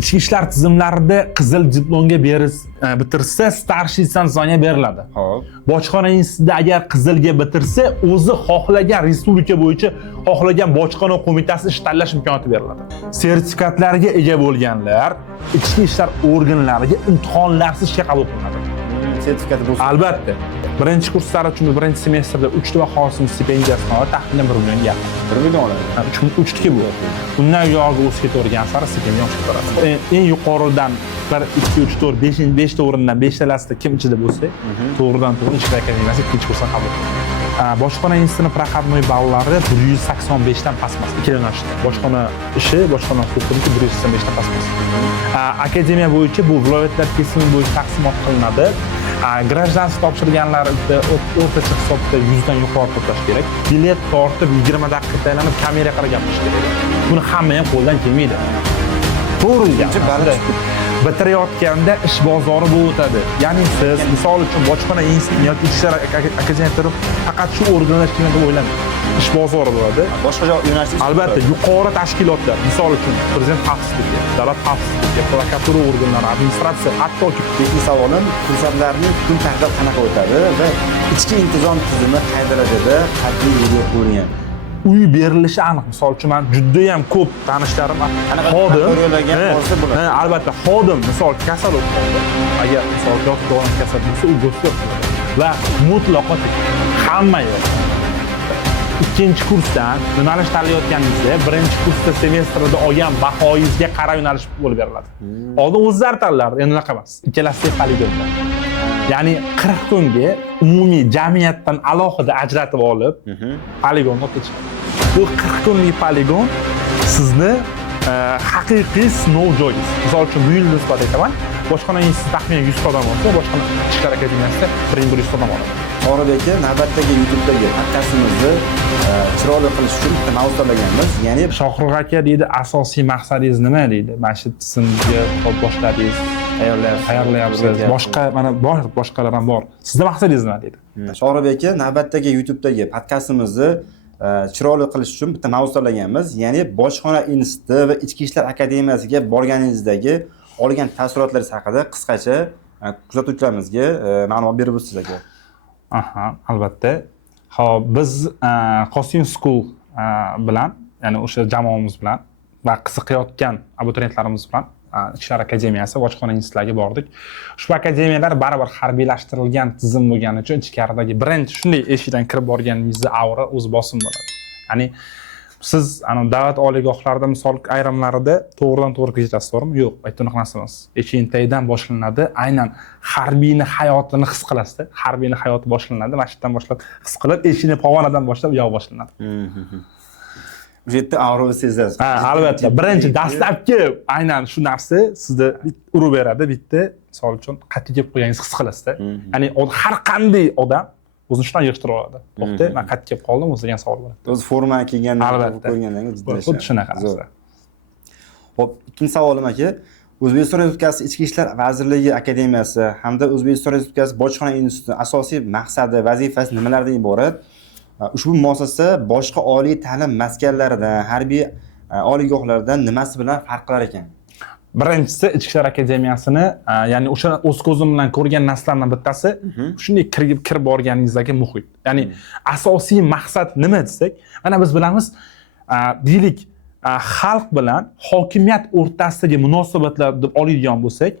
ichki ishlar tizimlarida qizil diplomga bitirsa starshий sanksiya beriladi. Xo'p. Bojxona institutida agar qizilga bitirsa, o'zi xohlagan respublika bo'yicha xohlagan bojxona qo'mitasi ish tanlash imkoniyati beriladi. Sertifikatlarga ega bo'lganlar ichki ishlar organlariga imtihonlarsiz ishga qabul qilinadi. Sertifikat bo'lsa. Albatta. Birinchi kurslar uchun birinchi semestrda 3 ta xodim stipendiyasini oladi, taxminan 1 million yaqin. 1 million oladi. 3 ga bu. Undan uyog'iga o'sib ketavergan sari stipendiya oshib boradi. Eng yuqoridan 1 2 3 4 5 ta o'rindan 5 talasida kim ichida bo'lsa, to'g'ridan to'g'ri ichki akademiyasi ikkinchi kursdan qabul qiladi. Bojxona institutining proqatnoy ballari 185 dan past emas. Ikki yo'nalishda. Bojxona ishi, bojxona huquqiniki 185 dan past emas. Akademiya bo'yicha bu viloyatlar kesimi bo'yicha taqsimot qilinadi. Grajdanskiy topshirganlar o'rtacha hisobda 100 dan yuqori to'plash kerak. Bilet tortib 20 daqiqa aylanib kamera qarab gapirish kerak. Buni hamma ham qo'ldan kelmaydi. To'g'ri gap. Bitirayotganda ish bozori bo'lib o'tadi. Ya'ni siz misol uchun bojxona instituti yoki ichki ishlar akademiyasi faqat shu organlashgan deb o'ylamang. Ish bozori bo'ladi. Boshqa yo'nalishda albatta yuqori tashkilotlar, misol uchun prezident xavfsizligi, davlat xavfsizligi, prokuratura organlari, administratsiya, hattoki ikkinchi savolim, kursantlarning kun tartibi qanaqa o'tadi va ichki intizom tizimi qay darajada qat'iy yo'lga qo'yilgan? Uy berilishi aniq. Misol uchun men juda ham ko'p tanishlarim xodim. Albatta, xodim misol kasal bo'lib qoldi. Agar misol yoki kasal bo'lsa, u go'sht va mutlaqo hamma yo'q. Ikkinchi kursdan yo'nalish tanlayotganingizda, birinchi kursda semestrda olgan bahoyingizga qarab yo'nalish bo'lib beriladi. Oldin o'zlari tanlardi, endi unaqa emas. Ikkalasi poligonlar. Ya'ni 40 kunga umumiy jamiyatdan alohida ajratib olib, poligonga ketishadi. Bu 40 kunlik poligon sizni haqiqiy sinov joyingiz. Misol uchun bu yil nisbat aytaman, bojxona instituti taxminan 100 odam bo'lsa, bojxona ichki ishlar akademiyasida 100 odam oladi. To'g'ri aka, navbatdagi YouTube'dagi podkastimizni chiroyli qilish uchun bitta mavzu tanlaganmiz. Ya'ni Shohruh aka deydi, asosiy maqsadingiz nima deydi? Mana shu tizimga boshladingiz, tayyorlayapsiz. Boshqa mana bor, boshqalar ham bor. Sizning maqsadingiz nima deydi? Shohruh aka, navbatdagi YouTube'dagi podkastimizni chiroyli qilish uchun bitta mavzu tanlaganmiz. Ya'ni bojxona instituti va ichki ishlar akademiyasiga borganingizdagi olgan taassurotlaringiz haqida qisqacha kuzatuvchilarimizga ma'lumot berib o'tsangiz aka. Aha, albatta. Xo'p, biz Qosim School bilan, ya'ni o'sha jamoamiz bilan va qiziqayotgan abituriyentlarimiz bilan Ichki ishlar akademiyasi bojxona institutlariga bordik. Ushbu akademiyalar baribir harbiylashtirilgan tizim bo'lgani uchun ichkaridagi birinchi shunday eshikdan kirib borganingizda aura o'zi bosim bo'ladi. Ya'ni siz davlat oliygohlarida misol ayrimlarida to'g'ridan to'g'ri kirish to'g'rimi? Yo'q, aytib unaqa narsa emas. Eshikdan boshlanadi, aynan harbiyni hayotini his qilasizda. Harbiyni hayoti boshlanadi, mashqdan boshlab his qilib, eshikni pog'onadan boshlab yo'q boshlanadi. Bu yerda aurani sezasiz. Albatta, birinchi dastlabki aynan shu narsa sizda urib beradi, bitta misol uchun qat'iy kelib qo'yganingizni his qilasizda. Ya'ni har qanday odam o'zini shundan yig'ishtirib oladi. To'xta, men qat'iy kelib qoldim, o'zi degan savol bo'ladi. O'zi forma kiygandan ko'rgandan keyin xuddi shunaqa narsa. Xo'p, ikkinchi savolim aka, O'zbekiston Respublikasi Ichki ishlar vazirligi akademiyasi hamda O'zbekiston Respublikasi bojxona instituti asosiy maqsadi, vazifasi nimalardan iborat? Ushbu muassasa boshqa oliy ta'lim maskanlaridan, harbiy oliygohlardan nimasi bilan farq qilar ekan? Birinchisi Ichki ishlar akademiyasini, ya'ni o'sha o'z ko'zim bilan ko'rgan narsalardan bittasi shunday kirib borganingizdagi muhit. Ya'ni asosiy maqsad nima desak, mana biz bilamiz, deylik, xalq bilan hokimiyat o'rtasidagi munosabatlar deb oladigan bo'lsak,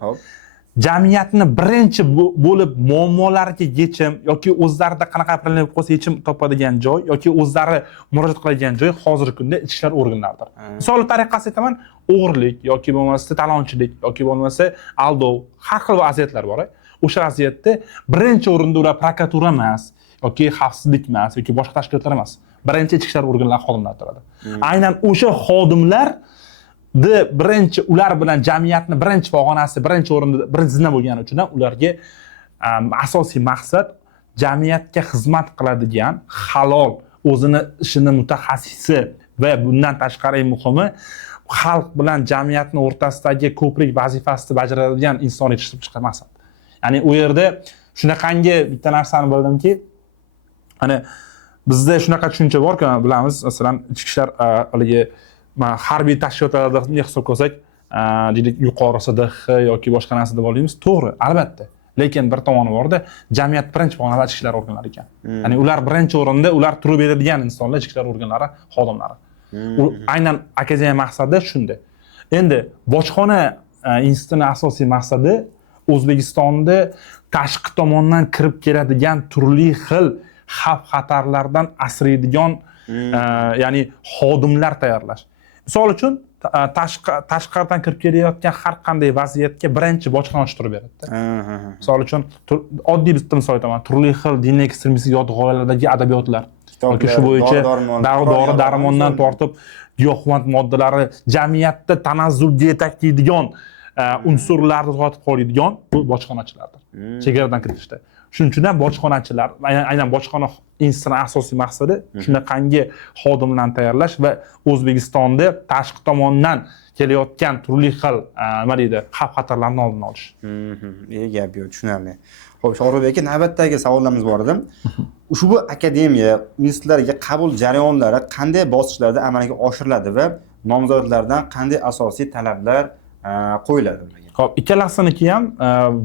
jamiyatni birinchi bo'lib muammolariga yechim yoki o'zlarida qanaqa problemlar bo'lsa yechim topadigan joy yoki o'zlari murojaat qiladigan joy hozirgi kunda ichki ishlar organlaridir. Misol tariqasida aytaman, o'g'irlik yoki bo'lmasa talonchilik yoki bo'lmasa aldov, har xil vaziyatlar bor. O'sha vaziyatda birinchi o'rinda ular prokuratura emas yoki xavfsizlik emas yoki boshqa tashkilotlar emas. Birinchi ichki ishlar organlari xodimlari turadi. Aynan o'sha xodimlar birinchi ular bilan jamiyatni birinchi pog'onasi, birinchi o'rinda birinchi zina bo'lgani uchun ularga asosiy maqsad jamiyatga xizmat qiladigan, halol, o'zini ishini mutaxassisi va bundan tashqari eng muhimi xalq bilan jamiyatning o'rtasidagi ko'prik vazifasini bajaradigan inson yetishtirib chiqarish maqsad. Ya'ni u yerda shunaqangi bitta narsani bildimki, ana bizda shunaqa tushuncha borki, bilamiz, masalan, ichki ishlar harbiy tashkilotlarda hisob ko'rsak, deylik yuqorisida X yoki boshqa narsa deb olamiz. To'g'ri, albatta. Lekin bir tomoni borda, jamiyat birinchi pog'onada ichki ishlar organlari ekan. Ya'ni ular birinchi o'rinda, ular turib beradigan insonlar ichki ishlar organlari xodimlari. Aynan akademiya maqsadi shunda. Endi bojxona institutining asosiy maqsadi O'zbekistonda tashqi tomondan kirib keladigan turli xil xavf-xatarlardan asraydigan ya'ni xodimlar tayyorlash. Misol uchun tashqaridan kirib kelayotgan har qanday vaziyatga birinchi bojxona ochtirib beradi. Misol uchun oddiy bitta misol aytaman. Turli xil diniy ekstremistik yod g'oyalardagi adabiyotlar yoki shu bo'yicha dori darmondan tortib giyohvand moddalari jamiyatda tanazzulga yetaklaydigan unsurlarni to'xtatib qo'yadigan bu bojxonachilardir. Chegaradan kiritishda. Shuning uchun ham bojxonachilar, aynan bojxona institutining asosiy maqsadi shunaqangi xodimlarni tayyorlash va O'zbekistonda tashqi tomondan kelayotgan turli xil nima deydi, xavf-xatarlarni oldini olish. Gap yo'q, tushunarli. Xo'p, Shohrubek aka, navbatdagi savollarimiz bor edi. Ushbu akademiya institutlarga qabul jarayonlari qanday bosqichlarda amalga oshiriladi va nomzodlardan qanday asosiy talablar qo'yiladi? Xo'p, ikkalasiniki ham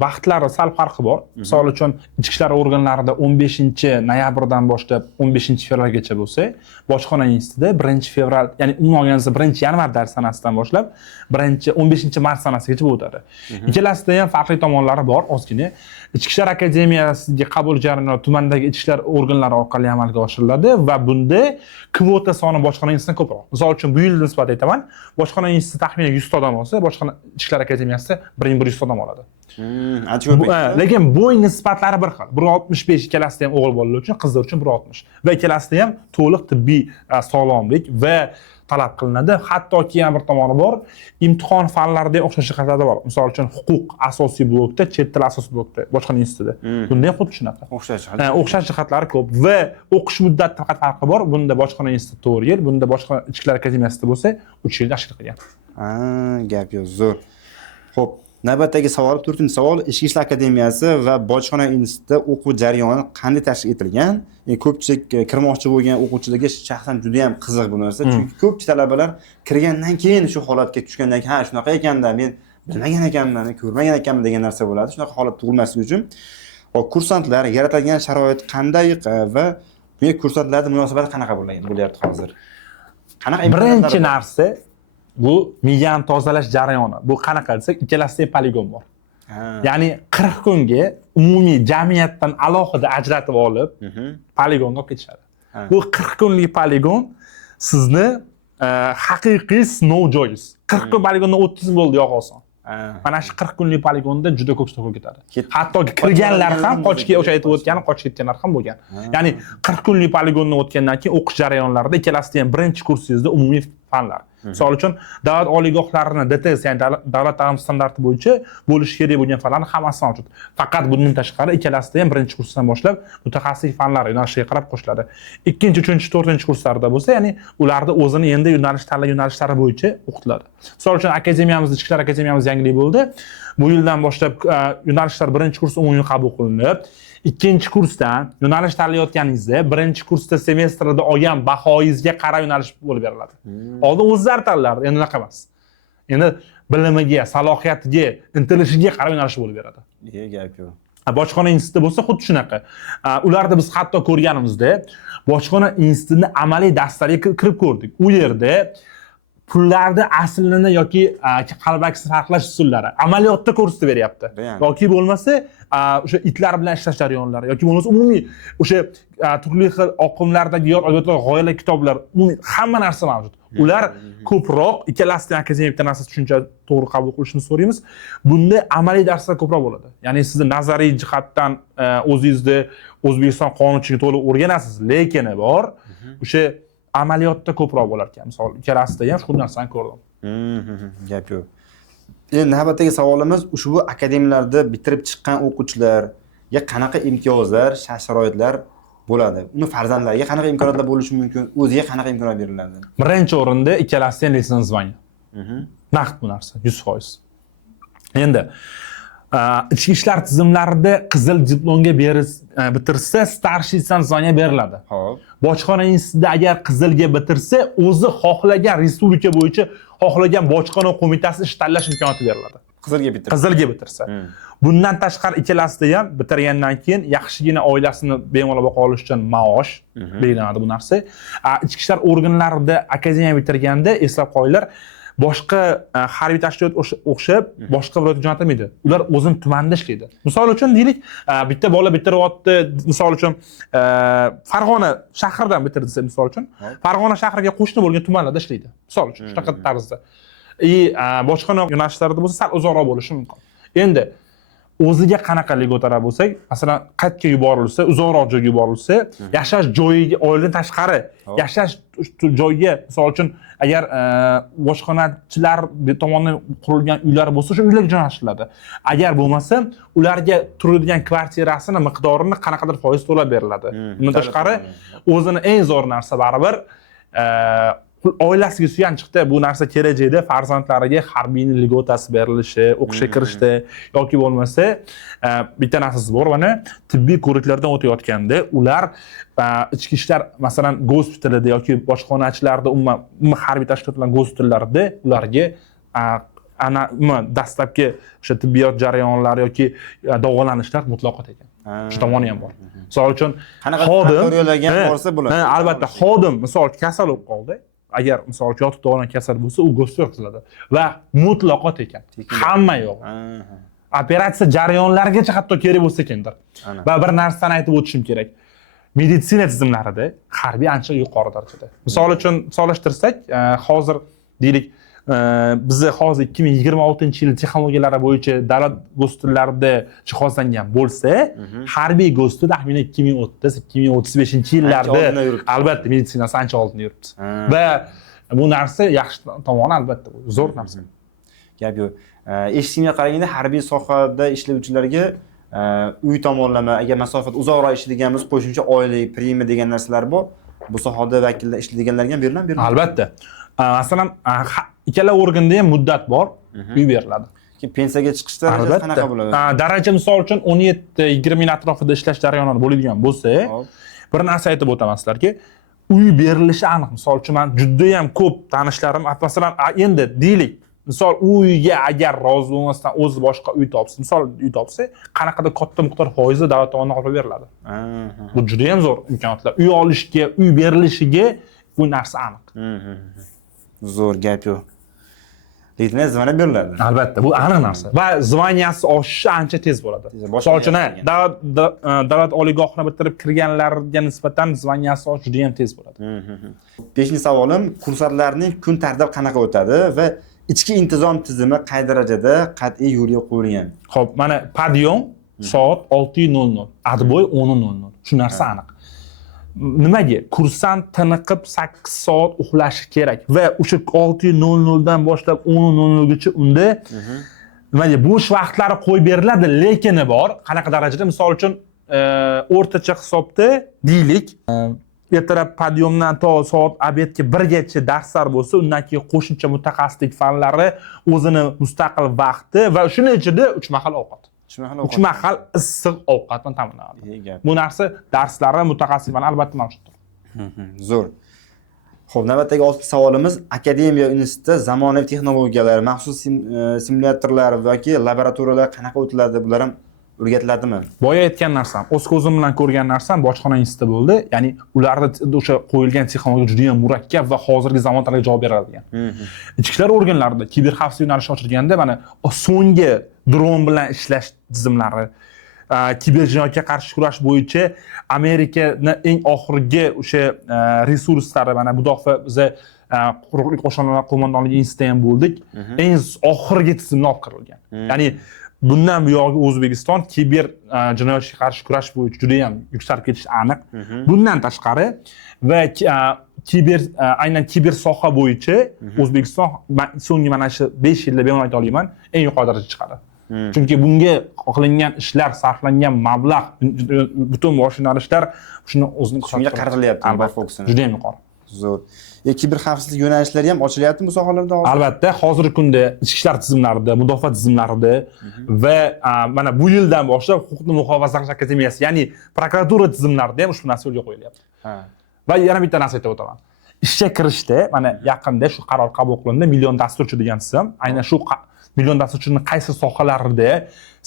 vaqtlari sal farqi bor. Misol uchun, ichki ishlar organlarida 15-noyabrdan boshlab 15-fevralgacha bo'lsa, bojxona institutida 1-fevral, ya'ni umuman olganda 1-yanvar dars sanasidan boshlab 15-mart sanasigacha o'tadi. Ikkalasida ham farqli tomonlari bor, ozgina. Ichki ishlar akademiyasiga qabul jarayoni tumandagi ichki ishlar organlari orqali amalga oshiriladi va bunda kvota soni bojxona institutidan ko'proq. Misol uchun, bu yil nisbat aytaman, bojxona instituti taxminan 100 ta odam olsa, bojxona ichki ishlar akademiyasida 100 odam oladi. Lekin bo'y nisbatlari bir xil. 1.65 ikkalasida ham o'g'il bolalar uchun, qizlar uchun 1.60 va ikkalasida ham to'liq tibbiy sog'lomlik va talab qilinadi. Hattoki yana bir tomoni bor, imtihon fanlarida ham o'xshash jihatlar bor. Misol uchun, huquq asosiy blokda, chet til asosiy blokda, bojxona institutida. Bunda ham xuddi shunaqa. O'xshash jihatlari ko'p va o'qish muddati faqat farqi bor. Bunda bojxona instituti 4 yil, bunda bojxona ichki ishlar akademiyasida bo'lsa 3 yil tashkil qilgan. Gap yo'q, zo'r. Xo'p, navbatdagi savol, 4-savol, Ichki ishlar akademiyasi va bojxona institutida o'quv jarayoni qanday tashkil etilgan? Ko'pchilik kirmoqchi bo'lgan o'quvchilarga shaxsan juda ham qiziq bu narsa, chunki ko'pchilik talabalar kirgandan keyin shu holatga tushgandan keyin, ha, shunaqa ekanda, men bilmagan ekanman, ko'rmagan ekanman degan narsa bo'ladi. Shunaqa holat tug'ilmasligi uchun kursantlar yaratilgan sharoit qanday va bu kursantlarning munosabati qanaqa bo'lyapti hozir? Qanaqa birinchi narsa bu miyani tozalash jarayoni. Bu qanaqa desak, ikkalasida poligon bor. Ya'ni 40 kunga umumiy jamiyatdan alohida ajratib olib, poligonga olib ketishadi. Bu 40 kunlik poligon sizni haqiqiy sinov joyingiz. 40 kun poligondan o'tkazish bo'ldi, yo'q oson. Mana shu 40 kunlik poligonda juda ko'p stoq ketadi. Hatto kirganlar ham qochishga, o'sha aytib o'tganim, qochib ketganlar ham bo'lgan. Ya'ni 40 kunlik poligondan o'tgandan keyin o'qish jarayonlarida ikkalasida ham birinchi kursingizda umumiy fanlar. Misol uchun, davlat oliygohlarini DTS, ya'ni davlat ta'lim standarti bo'yicha bo'lishi kerak bo'lgan fanlarning hammasi mavjud. Faqat bundan tashqari ikkalasida ham birinchi kursdan boshlab mutaxassis fanlar yo'nalishiga qarab qo'shiladi. Ikkinchi, uchinchi, to'rtinchi kurslarda bo'lsa, ya'ni ularda o'zini endi yo'nalish tanlagan yo'nalishlari bo'yicha o'qitiladi. Misol uchun, akademiyamiz, ichki ishlar akademiyamiz yangilik bo'ldi. Bu yildan boshlab yo'nalishlar birinchi kurs umumiy qabul qilinib, ikkinchi kursdan yo'nalish tanlayotganingizda birinchi kursda semestrda olgan bahoyingizga qarab yo'nalish bo'lib beriladi. Oldin o'zlari tanlardi, endi unaqa emas. Endi bilimiga, salohiyatiga, intilishiga qarab yo'nalish bo'lib beradi. Gap yo'q. Bojxona instituti bo'lsa xuddi shunaqa. Ularda biz hatto ko'rganimizda bojxona institutining amaliy dasturiga kirib ko'rdik. U yerda pullarni aslini yoki qalbakisini farqlash usullari amaliyotda ko'rsatib beryapti. Yoki bo'lmasa o'sha itlar bilan ishlash jarayonlari yoki bo'lmasa umumiy o'sha turli xil oqimlardagi yod adabiyotlar, g'oyalar, kitoblar, umumiy hamma narsa mavjud. Ular ko'proq ikkalasidan akademik narsa tushuncha to'g'ri qabul qilishni so'raymiz. Bunda amaliy darslar ko'proq bo'ladi. Ya'ni siz nazariy jihatdan o'zingizda O'zbekiston qonunchiligini to'liq o'rganasiz, lekin bor o'sha amaliyotda ko'proq bo'lar ekan. Misol, ikkalasida ham shu narsani ko'rdim. Gap yo'q. Endi navbatdagi savolimiz, ushbu akademiyalarda bitirib chiqqan o'quvchilarga qanaqa imtiyozlar, shart-sharoitlar bo'ladi? Uni farzandlariga qanaqa imkoniyatlar bo'lishi mumkin? O'ziga qanaqa imkoniyat beriladi? Birinchi o'rinda ikkalasidan litsenziyya. Naqd bu narsa, 100%. Endi ichki ishlar tizimlarida qizil diplomga bitirsa starshий sanksiya beriladi. Xo'p. Bojxona institutida agar qizilga bitirsa, o'zi xohlagan respublika bo'yicha xohlagan bojxona qo'mitasi ish tanlash imkoniyati beriladi. Qizilga bitirsa. Bundan tashqari ikkalasida ham bitirgandan keyin yaxshigina oilasini bemalol boqa olish uchun maosh beriladi bu narsa. Ichki ishlar organlarida akademiya bitirganda eslab qo'yinglar, boshqa harbiy tashkilot o'xshab boshqa viloyatga jo'natilmaydi. Ular o'zini tumanida ishlaydi. Misol uchun deylik, bitta bola bitiryapti, misol uchun Farg'ona shahridan bitirdi desa, misol uchun Farg'ona shahriga qo'shni bo'lgan tumanlarda ishlaydi. Misol uchun shunaqa tarzda. Bojxona yo'nalishlarida bo'lsa sal uzoqroq bo'lishi mumkin. Endi o'ziga qanaqa ko'tarib bo'lsak, masalan, qayerga yuborilsa, uzoqroq joyga yuborilsa, yashash joyiga oiladan tashqari yashash joyiga, misol uchun agar bojxonachilar tomonidan qurilgan uylar bo'lsa, o'sha uylarga jo'natiladi. Agar bo'lmasa, ularga turadigan kvartirasini miqdorini qanaqadir foiz to'lab beriladi. Bundan tashqari, o'zini eng zo'r narsa baribir oilasiga suyanchiqda bu narsa kelajakda farzandlariga harbiyning ligotasi berilishi, o'qishga kirishda yoki bo'lmasa bitta narsasi bor, mana tibbiy ko'riklardan o'tayotganda ular ichki ishlar, masalan, gospitalida yoki bojxonachilarda, umuman harbiy tashkilotlar gospitallarida ularga dastlabki o'sha tibbiyot jarayonlari yoki davolanishlar mutlaqat ekan. Shu tomoni ham bor. Misol uchun xodim borsa bo'ladi. Albatta, xodim misol kasal bo'lib qoldi. Agar misol uchun yotib tug'ilgan kasal bo'lsa, u gospitalga yotqiziladi va mutlaqat ekan. Hamma yo'q. Operatsiya jarayonlarigacha hatto kerak bo'lsa ekandir. Va bir narsani aytib o'tishim kerak. Meditsina tizimlarida harbiy ancha yuqori darajada. Misol uchun solishtirsak, hozir deylik, bizni hozir 2026-yil texnologiyalari bo'yicha davlat gospitallarida jihozlangan bo'lsa, harbiy gospital taxminan 2030-2035-yillarda albatta meditsinasi ancha oldinda yuribdi. Va bu narsa yaxshi tomoni albatta zo'r narsa. Gap yo'q. Eshitishimga qaraganda harbiy sohada ishlovchilarga uy tomonlama, agar masofat uzoqroq ishlaydiganmiz, qo'shimcha oylik, primiya degan narsalar bor. Bu sohada vakillar ishlaydiganlarga ham beriladi? Albatta. Masalan, ikkala organda ham muddat bor, uy beriladi. Pensiyaga chiqish darajasi qanaqa bo'ladi? Daraja misol uchun 17-20 ming atrofida ishlash jarayonlari bo'ladigan bo'lsa, bir narsa aytib o'taman sizlarga, uy berilishi aniq. Misol uchun men juda ham ko'p tanishlarim, masalan, endi deylik, misol uyga agar rozi bo'lmasdan o'zi boshqa uy topsa, misol uy topsa, qanaqadir katta miqdor foizi davlat tomonidan olib beriladi. Bu juda ham zo'r imkoniyatlar. Uy olishga, uy berilishiga bu narsa aniq. Zo'r gap yo'q. Lekin zvaniya beriladi. Albatta, bu aniq narsa. Va zvaniyasi oshishi ancha tez bo'ladi. Misol uchun, davlat oliygohini bitirib kirganlarga nisbatan zvaniyasi oshishi juda ham tez bo'ladi. 5-savolim, kursantlarning kun tartibi qanaqa o'tadi va ichki intizom tizimi qay darajada qat'iy yo'lga qo'yilgan? Xo'p, mana padyom soat 6:00, adboy 10:00. Shu narsa aniq. Nimaga? Kursant tiniqib 8 soat uxlashi kerak va o'sha 6:00 dan boshlab 10:00 gacha unda nimaga bo'sh vaqtlari qo'yib beriladi, lekin bor. Qanaqa darajada? Misol uchun o'rtacha hisobda deylik, ertalab padyomdan to soat obedga 1gacha darslar bo'lsa, undan keyin qo'shimcha mutaxassislik fanlari, o'zini mustaqil vaqti va shuning ichida 3 mahal ovqat. 3 mahal issiq ovqatni ta'minlanadi. Bu narsa darslari mutaxassislar albatta mavjuddir. Zo'r. Xo'p, navbatdagi 6-savolimiz, akademiya institutida zamonaviy texnologiyalar, maxsus simulyatorlar yoki laboratoriyalar qanaqa o'tiladi? Bular ham o'rgatiladimi? Boya aytgan narsam, o'z ko'zim bilan ko'rgan narsam bojxona instituti bo'ldi. Ya'ni ularda o'sha qo'yilgan texnologiya juda ham murakkab va hozirgi zamon talabiga javob beradigan. Ichki ishlar organlarida kiberxavfsizlik yo'nalishi ochilganda mana so'nggi dron bilan ishlash tizimlari, kiberjinoyatga qarshi kurash bo'yicha Amerikaning eng oxirgi o'sha resurslari, mana mudofaa biza quruqlik qo'shinlari qo'mondonligi institutida ham bo'ldik. Eng oxirgi tizimga olib kirilgan. Ya'ni bundan buyog'i O'zbekiston kiber jinoyatga qarshi kurash bo'yicha juda ham yuksalib ketishi aniq. Bundan tashqari va aynan kiber soha bo'yicha O'zbekiston so'nggi mana shu 5 yilda bemalol ayta olaman, eng yuqori darajaga chiqadi. Chunki bunga qilingan ishlar, sarflangan mablag', butun bosh yo'nalishlar shuni o'zining shunga qaratyapti, fokusini. Juda ham yuqori. Zo'r. Kiberxavfsizlik yo'nalishlari ham ochilyaptimi bu sohalarda hozir? Albatta, hozirgi kunda ichki ishlar tizimlarida, mudofaa tizimlarida va mana bu yildan boshlab huquqni muhofaza saqlash akademiyasi, ya'ni prokuratura tizimlarida ham ushbu narsa yo'lga qo'yilyapti. Ha. Va yana bitta narsa aytib o'taman. Ishga kirishda mana yaqinda shu qaror qabul qilindi, million dasturchi degan tizim. Aynan shu million dasturchining qaysi sohalarida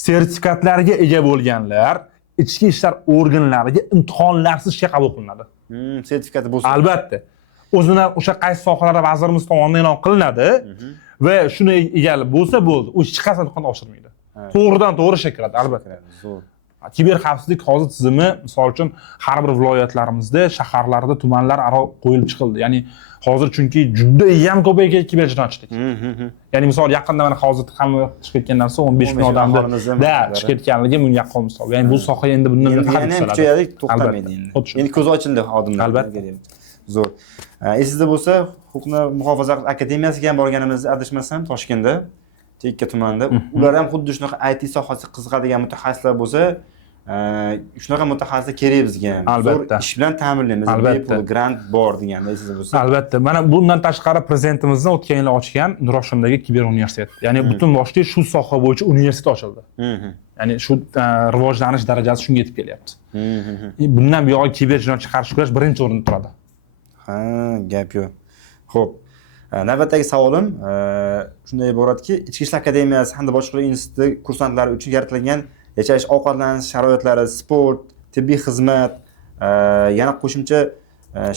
sertifikatlarga ega bo'lganlar ichki ishlar organlariga imtihonlarsiz ishga qabul qilinadi. Sertifikati bo'lsa. Albatta. O'zini o'sha qaysi sohalarda vazirimiz tomonidan e'lon qilinadi va shuni egalib bo'lsa bo'ldi. U hech qanday imtihon oshirmaydi. To'g'ridan to'g'ri ishga kiradi, albatta. Zo'r. Kiber xavfsizlik hozir tizimi, misol uchun, har bir viloyatlarimizda, shaharlarda, tumanlar aro qo'yilib chiqildi. Ya'ni hozir chunki juda ham ko'paygan kiber jinoyatchilik. Ya'ni misol yaqinda mana hozir hamma chiqib ketgan narsa 15 ming odamda chiqib ketganligi bunga yaqqol misol. Ya'ni bu soha endi bundan ham kuchayadi, to'xtamaydi endi. Endi ko'z ochildi xodimlar. Albatta. Zo'r. Esingizda bo'lsa, huquqni muhofaza akademiyasiga ham borganimizda adashmasam Toshkentda, Chekka tumanida, ular ham xuddi shunaqa IT sohasiga qiziqadigan mutaxassislar bo'lsa, shunaqa mutaxassislar kerak bizga. Albatta. Ish bilan ta'minlaymiz. Bepul grant bor deganda esingizda bo'lsa. Albatta. Mana bundan tashqari prezidentimizning o'tgan yili ochgan Nurafshondagi kiber universitet. Ya'ni butun boshli shu soha bo'yicha universitet ochildi. Ya'ni shu rivojlanish darajasi shunga yetib kelyapti. Bundan buyog'i kiber jinoyatga qarshi kurash birinchi o'rinda turadi. Ha, gap yo'q. Xo'p. Navbatdagi savolim shunday iboratki, Ichki ishlar akademiyasi hamda boshqa institut kursantlari uchun yaratilgan yashash, ovqatlanish sharoitlari, sport, tibbiy xizmat, yana qo'shimcha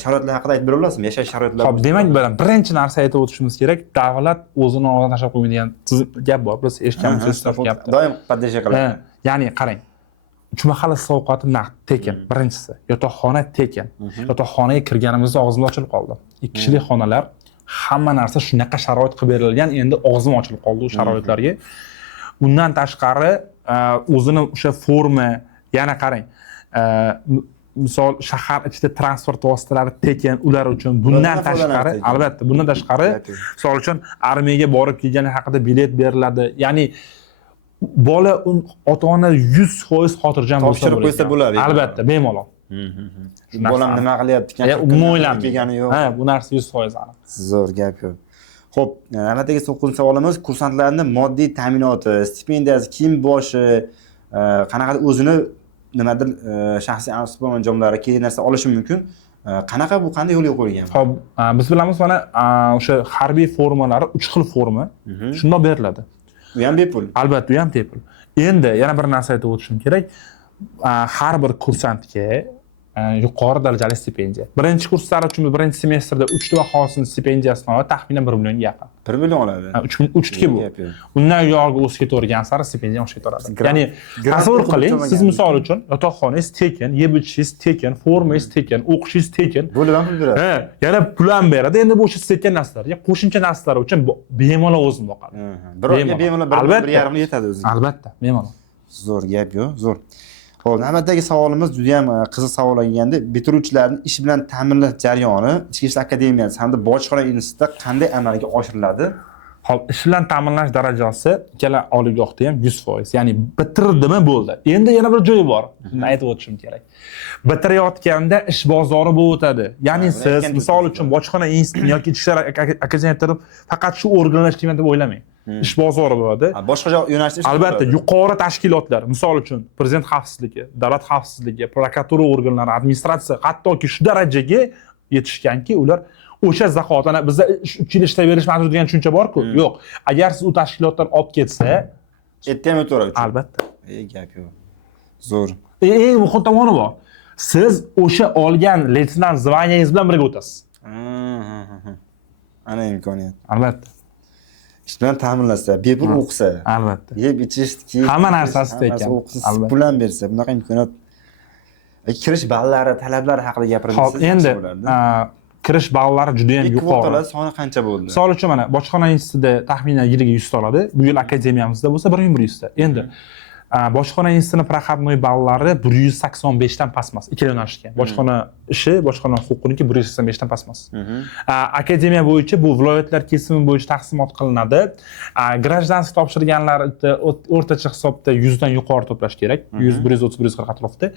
sharoitlar haqida aytib bera olasizmi? Yashash sharoitlari. Xo'p, demak, birinchi narsa aytib o'tishimiz kerak, davlat o'zini o'rnidan tashlab qo'ymaydigan gap bor. Biz eshitganmiz, gapda. Doim podдержка qiladi. Ya'ni qarang. 3 mahal ovqati naqd, tekin, birinchisi. Yotoqxona tekin. Yotoqxonaga kirganimizda og'zimiz ochilib qoldi. 2 kishilik xonalar, hamma narsa shunaqa sharoit qilib berilgan, endi og'zim ochilib qoldi u sharoitlarga. Undan tashqari o'zini o'sha forma, yana qarang. Misol shahar ichida transport vositalari tekin ular uchun. Bundan tashqari, albatta, bundan tashqari, misol uchun armiyaga borib kelgani haqida bilet beriladi. Ya'ni bola ota-ona 100% xotirjam bo'lsa bo'ladi. Albatta, bemalol. Bolam nima qilyapti ekan? Umuman kelgani yo'q. Ha, bu narsa 100% aniq. Zo'r gap yo'q. Xo'p, navbatdagi savolimiz kursantlarning moddiy ta'minoti, stipendiyasi, kiyim boshi, qanaqadir o'zini nimadir shaxsiy anjomlari kerak narsa olishi mumkin. Qanaqa bu qanday yo'lga qo'yilgan? Xo'p, biz bilamiz mana o'sha harbiy formalari 3 xil forma shundoq beriladi. U ham bepul. Albatta, u ham bepul. Endi yana bir narsa aytib o'tishim kerak. Har bir kursantga yuqori darajali stipendiya. Birinchi kurslar uchun birinchi semestrda 3 bahosini stipendiyasini oladi, taxminan 1 million yaqin. 1 million oladi. 3 ga bu. Undan yorg'i o'sib ketavergan sari stipendiya oshib ketaveradi. Ya'ni tasavvur qiling, siz misol uchun yotoqxonangiz tekin, yeb ichishingiz tekin, formangiz tekin, o'qishingiz tekin. Bo'lib ham pul beradi. Ha, yana pul ham beradi. Endi bu o'sha tekin narsalarga, qo'shimcha narsalar uchun bemalol o'zim boqadi. Bir oyga bemalol 1.5 million yetadi o'ziga. Albatta, bemalol. Zo'r gap yo'q, zo'r. Xo'p, navbatdagi savolimiz juda ham qiziq savol bo'lganda, bitiruvchilarning ish bilan ta'minlash jarayoni Ichki ishlar akademiyasi hamda bojxona institutida qanday amalga oshiriladi? Xo'p, ish bilan ta'minlash darajasi ikkala oliygohda ham 100%. Ya'ni bitirdimi bo'ldi. Endi yana bir joyi bor. Shuni aytib o'tishim kerak. Bitirayotganda ish bozori bo'lib o'tadi. Ya'ni siz misol uchun bojxona instituti yoki ichki ishlar akademiyasida turib faqat shu organlar ishlayman deb o'ylamang. Ish bozori bo'ladi. Boshqa yo'nalishda albatta yuqori tashkilotlar, misol uchun prezident xavfsizligi, davlat xavfsizligi, prokuratura organlari, administratsiya hattoki shu darajaga yetishganki, ular o'sha zahot, ana bizda 3 yil ishlayverish majbur degan tushuncha bor-ku. Yo'q. Agar siz u tashkilotdan olib ketsa, ketdi ham o'taveradi. Albatta. Gap yo'q. Zo'r. Eng muhim tomoni bor. Siz o'sha olgan leytenant zvaniyangiz bilan birga o'tasiz. Ana imkoniyat. Albatta. Ish bilan ta'minlasa, bepul o'qisa, albatta. Yeb ichish, kiyib, hamma narsasi tekin. Albatta. Pul ham bersa, bunaqa imkoniyat. Kirish ballari, talablari haqida gapiramiz. Xo'p, endi kirish ballari juda ham yuqori. Kvotalar soni qancha bo'ldi? Misol uchun mana bojxona institutida taxminan yiliga 100 ta oladi. Bu yil akademiyamizda bo'lsa 1100 ta. Endi bojxona institutini проходной ballari 185 dan past emas, ikkala yo'nalishga. Bojxona ishi, bojxona huquqiniki 185 dan past emas. Akademiya bo'yicha bu viloyatlar kesimi bo'yicha taqsimot qilinadi. Grajdanskiy topshirganlar o'rtacha hisobda 100 dan yuqori to'plash kerak. 100, 130, 140 atrofida.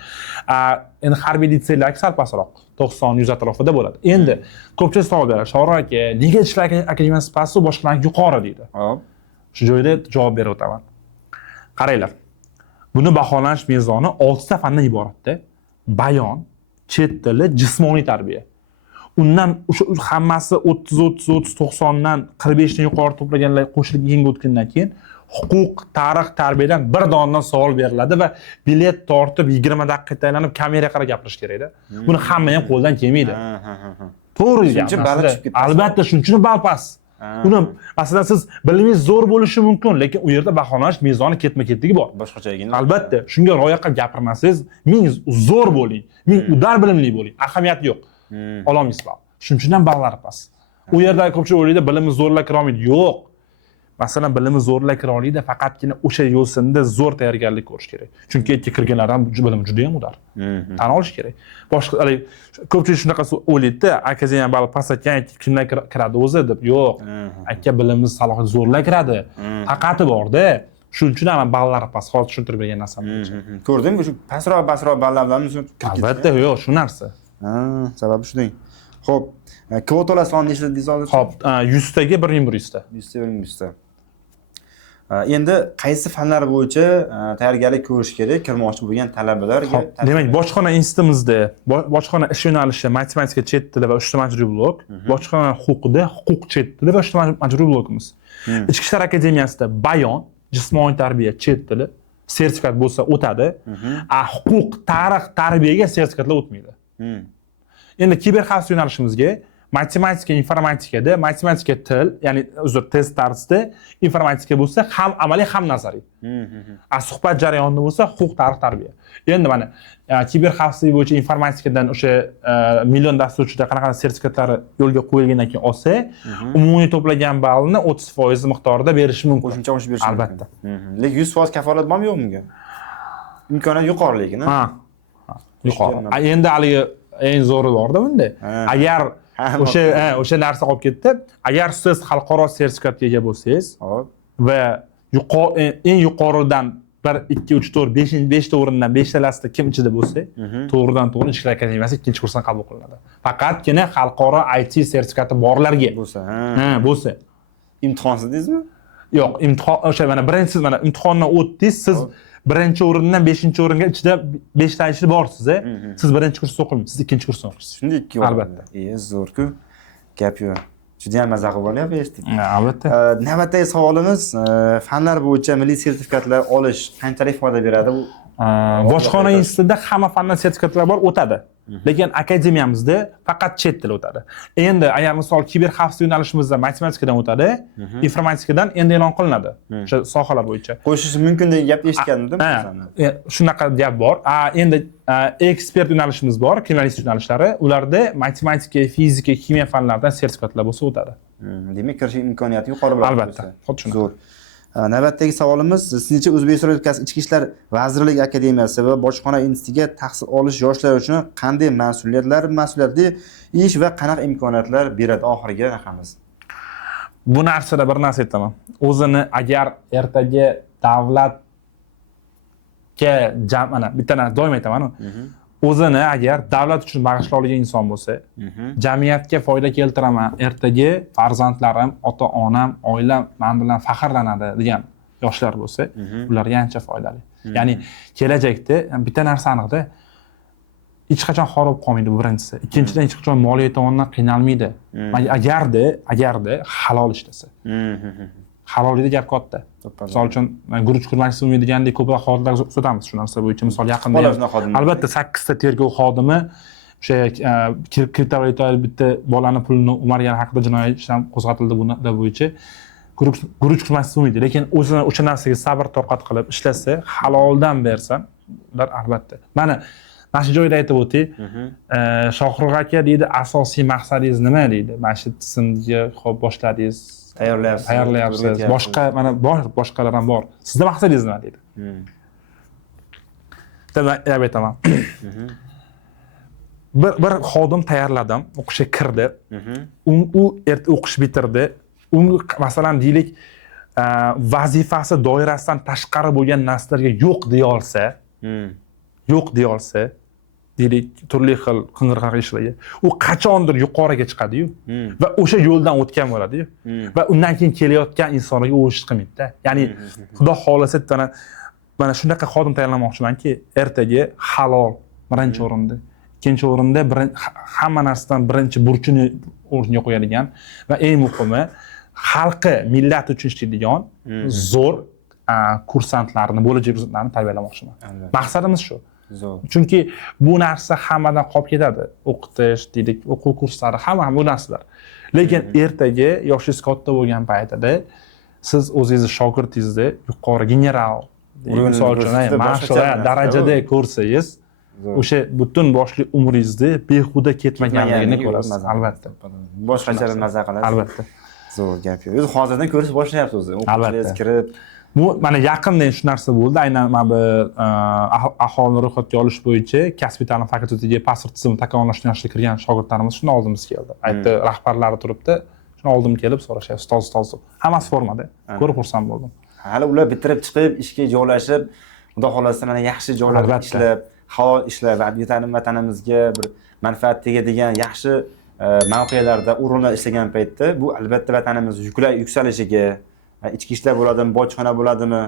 Endi harbiy litseylarga sal pastroq, 90, 100 atrofida bo'ladi. Endi ko'pchilik savol beradi. Shohruh aka, nega ishlar akademiyasi past, boshqalarning yuqori deydi. Hop. Shu joyda javob berib o'taman. Qaranglar. Buni baholash mezoni 6 ta fandan iboratda. Bayon, chet tili, jismoniy tarbiya. Undan o'sha hammasi 30, 90 dan 45 dan yuqori to'plaganlar qo'shilib yengib o'tgandan keyin huquq, tarix, tarbiyadan bir dondan savol beriladi va bilet tortib 20 daqiqa aylanib kameraga qarab gapirish kerak-da. Buni hamma ham qo'ldan kelmaydi. To'g'ri, albatta shuning uchun ball past. Uni masalan siz bilimingiz zo'r bo'lishi mumkin, lekin u yerda baholanish mezoni ketma-ketligi bor. Boshqachaga. Albatta, shunga rioya qilib gapirmasangiz, ming zo'r bo'ling, ming udar bilimli bo'ling, ahamiyati yo'q. Ololmaysiz ball. Shuning uchun ham ballar past. U yerda ko'pchilik o'ylaydi, bilimi zo'rlar kira olmaydi. Yo'q. Masalan, bilimi zo'rlar kira oladi, faqatgina o'sha yo'sinda zo'r tayyorgarlik ko'rish kerak. Chunki erta kirganlardan bilimi juda ham udar. Tan olish kerak. Boshqa ko'pchilik shunaqa o'ylaydi, akademiya ball past ekan, kimlar kiradi o'zi deb. Yo'q. Aka bilimiz salohiyat zo'rlar kiradi. Faqati bor-da. Shuning uchun ham ballar past. Hozir tushuntirib bergan narsam bo'yicha. Ko'rdingmi, shu pastroq ballar bilan kirib ketdi. Albatta, yo'q, shu narsa. Sababi shuning. Xo'p, kvotalar soni nechta deysiz hozir? Xo'p, 100 taga 1100 ta. 100 ta 1100 ta. Endi qaysi fanlar bo'yicha tayyorgarlik ko'rish kerak kirmoqchi bo'lgan talabalarga? Demak, bojxona institutimizda bojxona ish yo'nalishi matematika, chet tili va ijtimoiy majburiy blok, bojxona huquqida huquq, chet tili va ijtimoiy majburiy blokimiz. Ichki ishlar akademiyasida bayon, jismoniy tarbiya, chet tili sertifikat bo'lsa o'tadi. Huquq, tarix, tarbiyaga sertifikatlar o'tmaydi. Endi kiber xavfsizlik yo'nalishimizga matematika, informatikada, matematika til, ya'ni test tarzida, informatika bo'lsa ham amaliy, ham nazariy. Suhbat jarayonida bo'lsa huquq, tarix, tarbiya. Endi mana kiber xavfsizlik bo'yicha informatikadan o'sha million dasturchida qanaqa sertifikatlari yo'lga qo'yilgandan keyin olsa, umumiy to'plagan ballni 30% miqdorida berishi mumkin. Qo'shimcha berish mumkin. Albatta. Lekin 100% kafolat bormi yo'qmi bunga? Imkoniyat yuqori lekin, yuqori. Endi haligi eng zo'ri bor-da bunda. Agar o'sha narsa qolib ketdi. Agar siz xalqaro sertifikatga ega bo'lsangiz va eng yuqoridan 1, 2, 3, 4, 5 ta o'rindan 5 talasida kim ichida bo'lsa, to'g'ridan-to'g'ri Ichki ishlar akademiyasi 2-kursdan qabul qilinadi. Faqatgina xalqaro IT sertifikati borlarga bo'lsa. Imtihonsiz deysizmi? Yo'q, imtihon o'sha mana birinchi mana imtihondan o'tdingiz, siz birinchi o'rindan 5-o'ringa ichida 5 ta ishi borsiz, siz birinchi kursda o'qimaysiz, siz ikkinchi kursda o'qiysiz. Shunday ikki albatta. Zo'r-ku. Gap yo'q. Juda ham maza qilib olyapti eshitdik. Albatta. Navbatdagi savolimiz, fanlar bo'yicha milliy sertifikatlar olish qanchalik foyda beradi? Bojxona institutida hamma fandan sertifikatlar bor, o'tadi. Lekin akademiyamizda faqat chet tili o'tadi. Endi agar misol kiber xavfsizlik yo'nalishimizda matematikadan o'tadi, informatikadan endi e'lon qilinadi. O'sha sohalar bo'yicha. Qo'shish mumkin degan gapni eshitgandim. Shunaqa gap bor. Endi ekspert yo'nalishimiz bor, kriminalistik yo'nalishlari. Ularda matematika, fizika, kimyo fanlaridan sertifikatlar bo'lsa o'tadi. Demak, kirish imkoniyati yuqori bo'ladi. Albatta. Zo'r. Navbatdagi savolimiz, sizningcha O'zbekiston Respublikasi Ichki ishlar vazirligi akademiyasi va bojxona institutiga tahsil olish yoshlar uchun qanday mas'uliyatli ish va qanaqa imkoniyatlar beradi oxirgi raqamiz? Bu narsada bir narsa aytaman. O'zini agar ertaga davlatga mana bitta narsa doim aytaman. O'zini agar davlat uchun bag'ishlay olgan inson bo'lsa, jamiyatga foyda keltiraman, ertaga farzandlarim, ota-onam, oilam men bilan faxrlanadi degan yoshlar bo'lsa, ularga ancha foydali. Ya'ni kelajakda bitta narsa aniqda, hech qachon xarob qolmaydi bu birinchisi. Ikkinchidan hech qachon moliyaviy tomondan qiynalmaydi. Agarda halol ishlasa. Halollikda gap katta. Misol uchun guruch qurmasi bo'lmaydigandek ko'proq holatlar uzatamiz shu narsa bo'yicha. Misol yaqinda albatta 8 ta tergov xodimi o'sha kriptovalyuta bitta bolani pulini o'margani haqida jinoyat ish qo'zg'atildi bunda bo'yicha. Guruch qurmasi bo'lmaydi, lekin o'zini o'sha narsaga sabr toqat qilib ishlasa, haloldan bersa, ular albatta. Mana shu joyda aytib o'tay. Shohruh aka deydi, asosiy maqsadingiz nima deydi? Mana shu tizimga xo'p boshladingiz. Tayyorlayapsiz. Boshqa mana boshqalar ham bor. Sizning maqsadingiz nima deydi? bitta man aytaman. bir xodim tayyorladim, o'qishga kirdi. U erta o'qish bitirdi. Unga masalan deylik, vazifasi doirasidan tashqari bo'lgan narsalarga yo'q deya olsa, deylik, turli xil qing'ir ishlarga, u qachondir yuqoriga chiqadi-yu va o'sha yo'ldan o'tgan bo'ladi-yu va undan keyin kelayotgan insonlarga u ish qilmaydi-da. Ya'ni Xudo xolasa mana shunaqa xodim tayyorlamoqchimanki, ertaga halol birinchi o'rinda, ikkinchi o'rinda hamma narsadan birinchi burchini o'rniga qo'yadigan va eng muhimi xalqi, millat uchun ishlaydigan zo'r kursantlarni, bo'lajak kursantlarni tarbiyalamoqchiman. Maqsadimiz shu. Chunki bu narsa hammadan qolib ketadi. O'qitish, deylik, o'quv kurslari, hamma bu narsalar. Lekin ertaga yoshingiz katta bo'lgan paytida siz o'zingizni shogirdingizni yuqori general, misol uchun, mashhur darajada ko'rsangiz, o'sha butun boshli umringizni behuda ketmaganligini ko'rasiz, albatta. Boshqacha maza qilasiz. Albatta. Zo'r gap yo'q. O'zi hozirdan ko'rish boshlayapsiz o'zi. O'qishga kirib. Bu mana yaqinda shu narsa bo'ldi. Aynan mana bu aholini ro'yxatga olish bo'yicha kasbiy ta'lim fakultetiga pasport tizimi takomillashtirishga yoshga kirgan shogirdlarimiz shuni oldimizga keldi. Aytdi, rahbarlari turibdi. Shuni oldim kelib so'rashyapti, ustoz. Hammasi formada. Ko'rib xursand bo'ldim. Hali ular bitirib chiqib, ishga joylashib, xudo xolasa mana yaxshi joylarda ishlab, halol ishlab, vatanimizga bir manfaat tegadigan yaxshi mavqelarda o'rinlar ishlagan paytda bu albatta vatanimiz yuksalishiga, ichki ishlar bo'ladimi, bojxona bo'ladimi,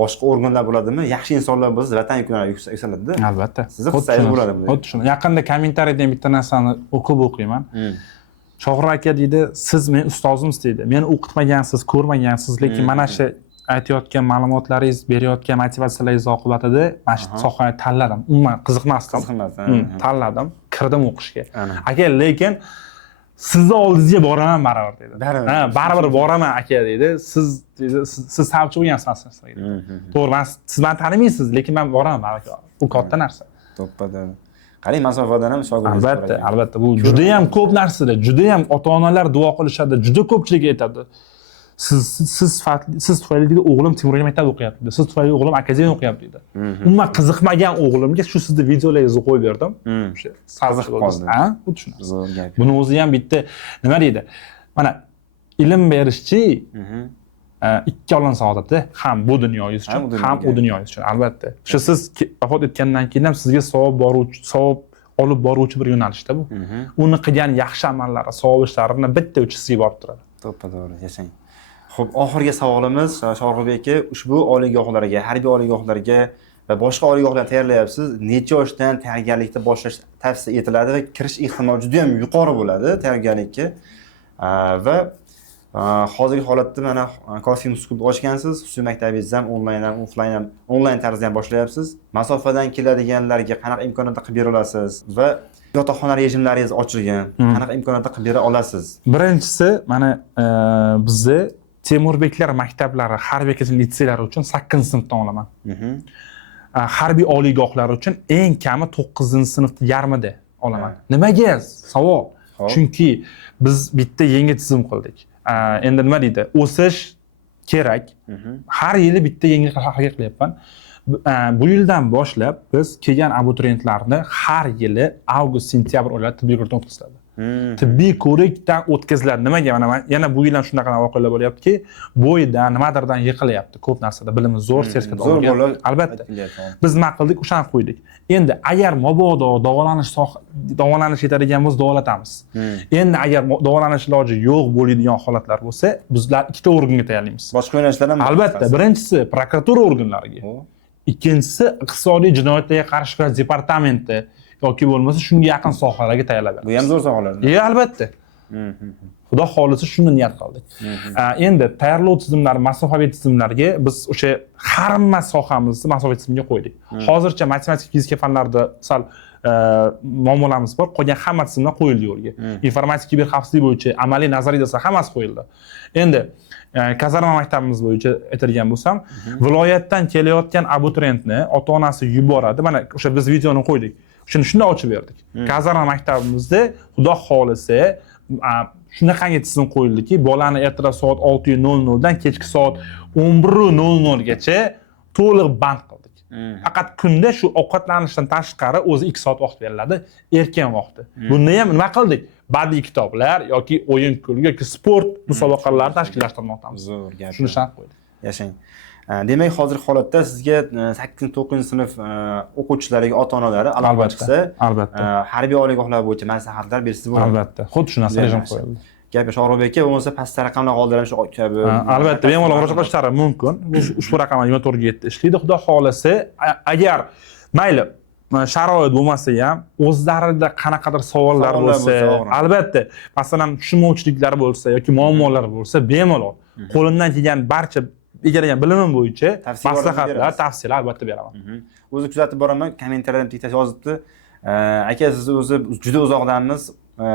boshqa organlar bo'ladimi, yaxshi insonlar bo'lsa vatan yuksaladi-da. Albatta. Sizni hissangiz bo'ladimi? Xuddi shuni. Yaqinda kommentariydan bitta narsani o'qiyman. Shohir aka deydi, siz men ustozimiz deydi. Meni o'qitmagansiz, ko'rmagansiz, lekin mana shu aytayotgan ma'lumotlaringiz, berayotgan motivatsiyalaringiz oqibatida mana shu sohani tanladim. Umuman qiziqmasdim. Tanladim, kirdim o'qishga. Aka, lekin sizni oldingizga boraman baribir dedi. Baribir boraman aka dedi. Siz sababchi bo'lgansiz aslida. To'g'ri, siz meni tanimaysiz, lekin men boraman baribir. Bu katta narsa. To'ppada. Qarang, masofadan ham shogirdingiz. Albatta. Bu juda ham ko'p narsada, juda ham ota-onalar duo qilishadi, juda ko'pchilik aytadi. Siz tufayli o'g'lim Timurga maktab o'qiyapti. Siz tufayli o'g'lim akademiya o'qiyapti dedi. Umuman qiziqmagan o'g'limga shu sizni videolaringizni qo'yib berdim. O'sha qiziqib qoldi. Ha, xuddi shuna. Zo'r gap. Buni o'zi ham bitta nima deydi? Mana ilm berishchi ikki olon saodatda ham bu dunyoyingiz uchun, ham u dunyoyingiz uchun, albatta. Shu siz vafot etgandan keyin ham sizga savob olib boruvchi bir yo'nalishda bu. Uni qilgan yaxshi amallari, savob ishlarini bitta uchi sizga borib turadi. To'ppa-to'g'ri, yashang. Xo'p, oxirgi savolimiz Shohruxbek aka, ushbu oliygohlarga, harbiy oliygohlarga va boshqa oliygohlarga tayyorlayapsiz. Necha yoshdan tayyorgarlikda boshlash tavsiya etiladi va kirish ehtimoli juda ham yuqori bo'ladi tayyorgarlikka. Va hozirgi holatda mana Coffee School ochgansiz, xususiy maktabingiz ham onlayn ham, offlayn ham, onlayn tarzda ham boshlayapsiz. Masofadan keladiganlarga qanaqa imkoniyatda qilib bera olasiz va yotoqxona rejimlaringiz ochilgan, qanaqa imkoniyatda qilib bera olasiz? Birinchisi, mana bizda Temurbeklar maktablari, harbiy litseylari uchun 8-sinfdan olaman. Harbiy oliygohlar uchun eng kami 9-sinfda yarmida olaman. Nimaga? Savol. Chunki biz bitta yangi tizim qildik. Endi nima deydi? O'sish kerak. Har yili bitta yangilik harakat qilyapman. Bu yildan boshlab biz kelgan abituriyentlarni har yili avgust-sentyabr oylarida tibbiy ko'rikdan o'tkaziladi. Tibbiy ko'rikdan o'tkaziladi. Nimaga? Mana yana bu yil ham shunaqa voqealar bo'lyaptiki, bo'yidan, nimadirdan yiqilyapti. Ko'p narsada bilimiz zo'r, sertifikat olgan. Albatta. Biz nima qildik? O'shani qo'ydik. Endi agar mabodo davolanish yetadigan bo'lsa, davolatamiz. Endi agar davolanish iloji yo'q bo'ladigan holatlar bo'lsa, bizlar ikkita organga tayyorlaymiz. Boshqa yo'nalishlardan albatta. Birinchisi prokuratura organlariga. Ikkinchisi iqtisodiy jinoyatlarga qarshi kurash departamenti yoki bo'lmasa shunga yaqin sohalarga tayyorlab. Bu ham zo'r sohalar. Albatta. Xudo xolisa shuni niyat qildik. Endi tayyorlov tizimlari, masofaviy tizimlarga biz o'sha hamma sohamizni masofaviy tizimga qo'ydik. Hozircha matematika, fizika fanlarida sal muammolarimiz bor. Qolgan hamma tizimlar qo'yildi yo'lga. Informatika, kiber xavfsizlik bo'yicha amaliy nazariy desa hammasi qo'yildi. Endi kazarma maktabimiz bo'yicha aytadigan bo'lsam, viloyatdan kelayotgan abituriyentni ota-onasi yuboradi. Mana o'sha biz videoni qo'ydik. Shuni ochib berdik. Kazarma maktabimizda xudo xolisa shunaqangi tizim qo'yildiki, bolani ertalab soat 6:00 dan kechki soat 11:00 gacha to'liq band qildik. Faqat kunda shu ovqatlanishdan tashqari o'zi 2 soat vaqt beriladi, erkin vaqti. Bunda ham nima qildik? Badiiy kitoblar yoki o'yin kulgi yoki sport musobaqalari tashkillashtirmoqdamiz. Zo'r gap. Shuni shart qo'ydik. Yashang. Demak, hozirgi holatda sizga 8-9-sinf o'quvchilariga ota-onalari aloqa qilsa, albatta. Harbiy oliygohlar bo'yicha maslahatlar bersa bo'ladi. Albatta. Xuddi shu narsa rejim qo'yildi. Gap Shohrubek aka bo'lmasa pastda raqamlar qoldirish kabi. Albatta, bemalol murojaat qilishlari mumkin. Ushbu raqamga motorga yetdi ishlaydi. Xudo xolasa, agar mayli sharoit bo'lmasa ham o'zlarida qanaqadir savollar bo'lsa, albatta, masalan, tushunmovchiliklar bo'lsa yoki muammolar bo'lsa, bemalol qo'limdan kelgan barcha egallagan bilimim bo'yicha maslahatlar, tavsiyalar albatta beraman. O'zi kuzatib boraman, kommentariyada bitta yozibdi. Aka, siz o'zi juda uzoqdanmiz.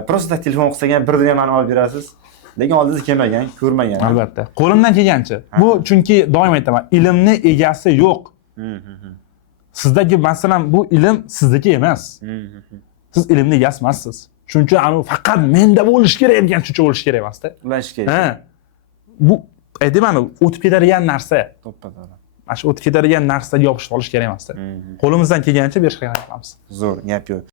Prosta telefon qilsak ham birdan ham ma'lumot olib berasiz. Lekin oldingizga kelmagan, ko'rmagan. Albatta. Qo'limdan kelgancha. Bu chunki doim aytaman, ilmni egasi yo'q. Sizdagi masalan bu ilm sizniki emas. Siz ilmni egasi emassiz. Shuning uchun anu faqat menda bo'lish kerak degan tushuncha bo'lish kerak emas-da. Ulash kerak. Bu aytayman, o'tib ketadigan narsa. To'ppa-to'g'ri. Mana shu o'tib ketadigan narsaga yopishib olish kerak emas-da. Qo'limizdan kelgancha berishga harakat qilamiz. Zo'r, gap yo'q.